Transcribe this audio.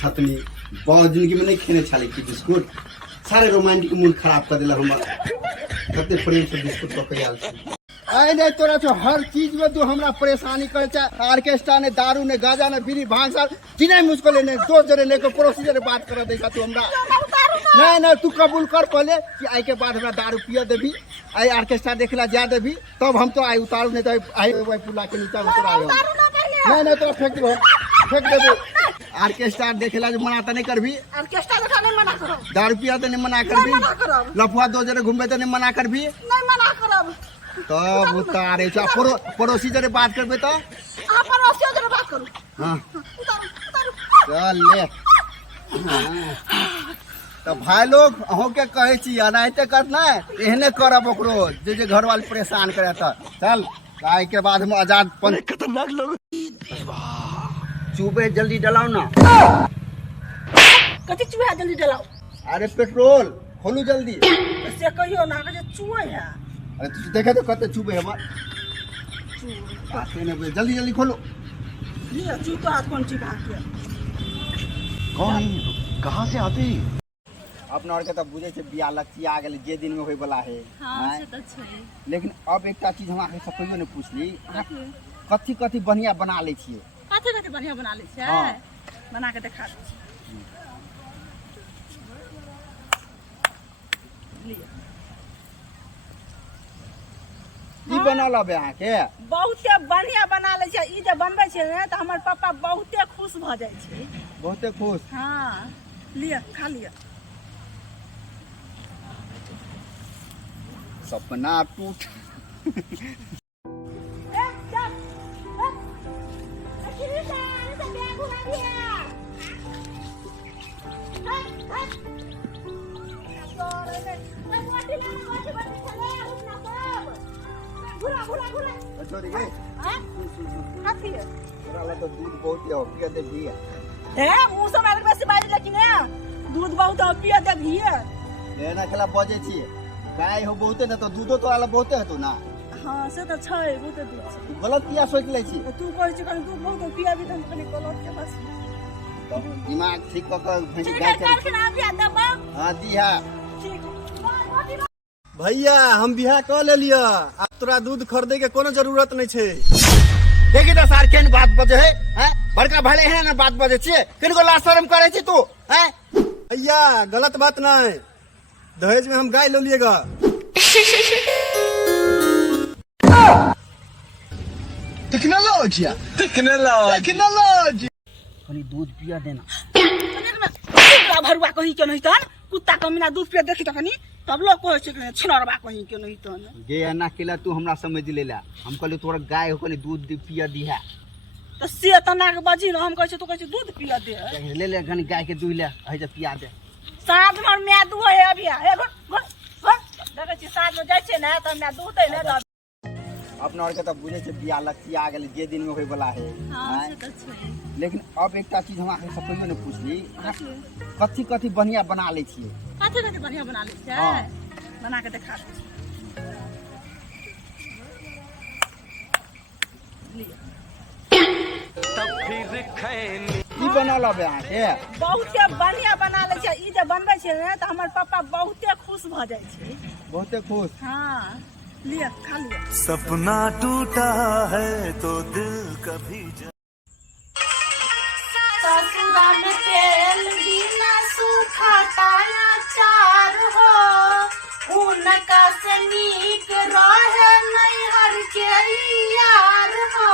छतनी बहुत जिंदगी में नहीं खेने छाले की बिस्कुट सारे रोमांटिक मूड खराब कर दिला हमरा कते प्रेम से बिस्कुट पकड़ आल आई नहीं तोरा तो हर चीज में तू हमरा परेशानी करे चा ऑर्केस्ट्रा ने दारू ने गाजा ने बीड़ी भांग साल जिने मुझको लेने दो जने लेके पड़ोसी जने बात कर देखा तू हमरा नहीं तू कबूल कर पहले कि आई के बाद हमरा दारू पिया देबी आई ऑर्केस्ट्रा देखला जा देबी तब हम तो आई उतारू नहीं तो आई वही पुला के नीचे उतर आयो नहीं तो फेंक देबो ऑर्केस्ट्रा देखला जो मना त नहीं करबी ऑर्केस्ट्रा देखा नहीं मना करो दारू पिया तो नहीं मना करबी लफुआ दो जने घूमबे तो नहीं मना करबी नहीं मना करब तब उतारे चा पड़ोसी जरे बात करबे तो आ पड़ोसी जरे बात करू हां उतारू चल ले तो भाई लोग अहों के कहे छी अनाइते करना एहने करब ओकरो जे घर वाले परेशान करे त चल गाय के बाद हम आजाद पन खतरनाक लोग चूबे जल्दी डलाओ ना कथि चूहा जल्दी डलाओ अरे पेट्रोल खोलू जल्दी से कहियो ना के चूहे है अरे तू देखे तो कते चूबे हमर चूबे जल्दी जल्दी खोलो ये चूहा हाथ कौन चिपा के कौन कहां से आते अपना और के त बुझे छे बियाह लक्ष्य आ गेल जे दिन में होय वाला है हां से त छै लेकिन अब एकटा चीज हम आके सब कहियो ने पूछली कथि कथि बढ़िया बना ले छिए कथि कथि बढ़िया बना ले छै हां बना के दिखा दे ई बना लबे आहा के बहुते बढ़िया बना ले छै ई जे बनबै छै ने त हमर पापा बहुते खुश भ जाय छै बहुते खुश हां लिया खा लिया सपना टूट तो दूध बहुत हो पिया दे भी है मुंह से मार बेसी बाजी लेकिन दूध बहुत हो पिया दे भी है ना खला बजे छी गाय हो बहुते ना तो दूधो तो वाला बहुते हतो ना हां से तो छै बहुते दूध छै गलत किया सोच ले छी तू कहै छी कनी दूध बहुत पिया भी त कनी गलत के बस तो दिमाग ठीक क के भैंस गाय के नाम भी आता बा हां दिया ठीक भैया हम बियाह क ले लिया अब तोरा दूध खरीदे के कोनो जरूरत नहीं छै देखी तो सार केन बात बजे है हैं बड़का भले है ना बात बजे छी किन को लाज शर्म करे छी तू हैं भैया गलत बात नहीं दहेज में हम गाय ले लिएगा टेक्नोलॉजी कनी दूध पिया देना कुत्ता भरुआ कहीं के नहीं तन कुत्ता कमीना दूध पिया देखी त कनी तब लोग कहै छै छिनरबा कहीं के नहीं तन जे ना केला तू हमरा समझ लेला हम कहले तोरा गाय हो कनी दूध पिया दिहा त से तना के बजी न हम कहै छै तू कहै छै दूध पिया दे ले ले कनी गाय के दूध ले है जे पिया दे साथ में मैं दूध है अभी है देखै छी साथ में जाय छै ना त मैं दूध है ना अपना और के त बुझे छे बियाह लक्ष्य आ गेल जे दिन में होय वाला है हां से त छै लेकिन अब एकटा चीज हम आके सब कहियो ने पूछली कथि कथि बढ़िया बना ले छिए कथि कथि बढ़िया बना ले छै हां बना के दिखा तब फिर खैनी ई बना लबे आहा के बहुते बढ़िया बना ले छै ई जे बनबै छै ने त हमर पापा बहुते खुश भ जाय छै बहुते खुश हां लिया खा लिया सपना टूटा है तो दिल कभी ससुरा में तेल बिना सूखा ताया चार हो उनका से नीक रहे नहीं हर के यार हो